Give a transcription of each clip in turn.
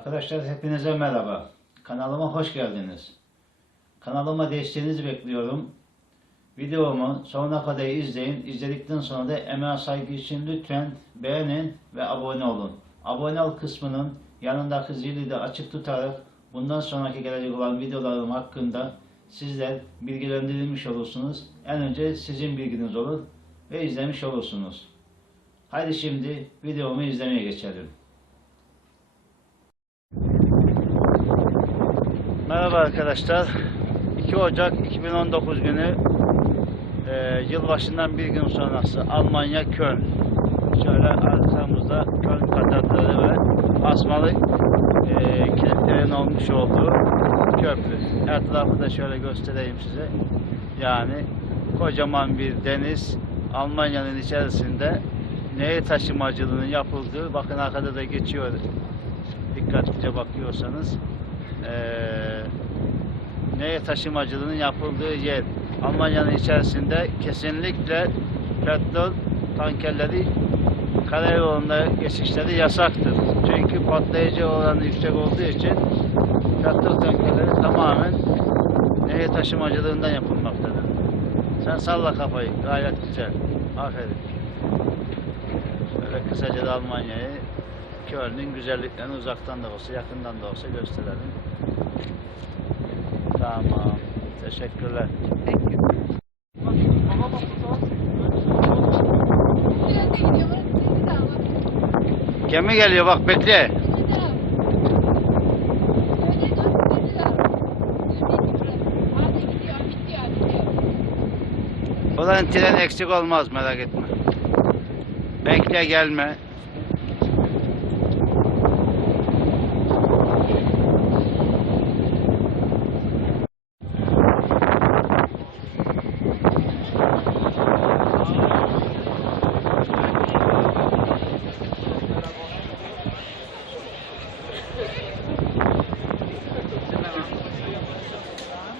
Arkadaşlar hepinize merhaba. Kanalıma hoş geldiniz. Kanalıma desteğinizi bekliyorum. Videomu sonuna kadar izleyin. İzledikten sonra da emeğe saygı için lütfen beğenin ve abone olun. Abone ol kısmının yanındaki zili de açık tutarak bundan sonraki gelecek olan videolarım hakkında sizler bilgilendirilmiş olursunuz. En önce sizin bilginiz olur ve izlemiş olursunuz. Haydi şimdi videomu izlemeye geçelim. Merhaba arkadaşlar. 2 Ocak 2019 günü e, yılbaşından bir gün sonrası Almanya Köln. Şöyle arkamızda Köln katedrali ve asmalı e, kilitlerin olmuş olduğu köprü. Etrafı da şöyle göstereyim size. Yani kocaman bir deniz Almanya'nın içerisinde nehir taşımacılığının yapıldığı bakın arkada da geçiyor dikkatlice bakıyorsanız eee nehir taşımacılığının yapıldığı yer Almanya'nın içerisinde kesinlikle petrol tankerleri karayolunda geçişleri yasaktır. Çünkü patlayıcı oranı yüksek olduğu için petrol tankerleri tamamen nehir taşımacılığından yapılmaktadır. Sen salla kafayı. Gayet güzel. Aferin. Şöyle kısaca da Almanya'yı Köln'ün güzelliklerini uzaktan da olsa yakından da olsa gösterelim. Tamam. Teşekkürler. Thank you. Gemi geliyor bak bekle. Oranın tren eksik olmaz merak etme. Bekle gelme.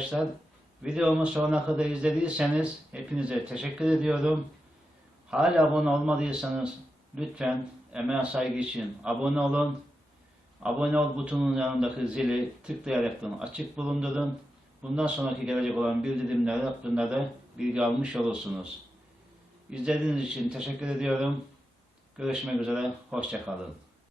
Arkadaşlar videomu sonuna kadar izlediyseniz hepinize teşekkür ediyorum. Hala abone olmadıysanız lütfen emeğe saygı için abone olun. Abone ol butonunun yanındaki zili tıklayaraktan açık bulundurun. Bundan sonraki gelecek olan bildirimler hakkında da bilgi almış olursunuz. İzlediğiniz için teşekkür ediyorum. Görüşmek üzere. Hoşçakalın.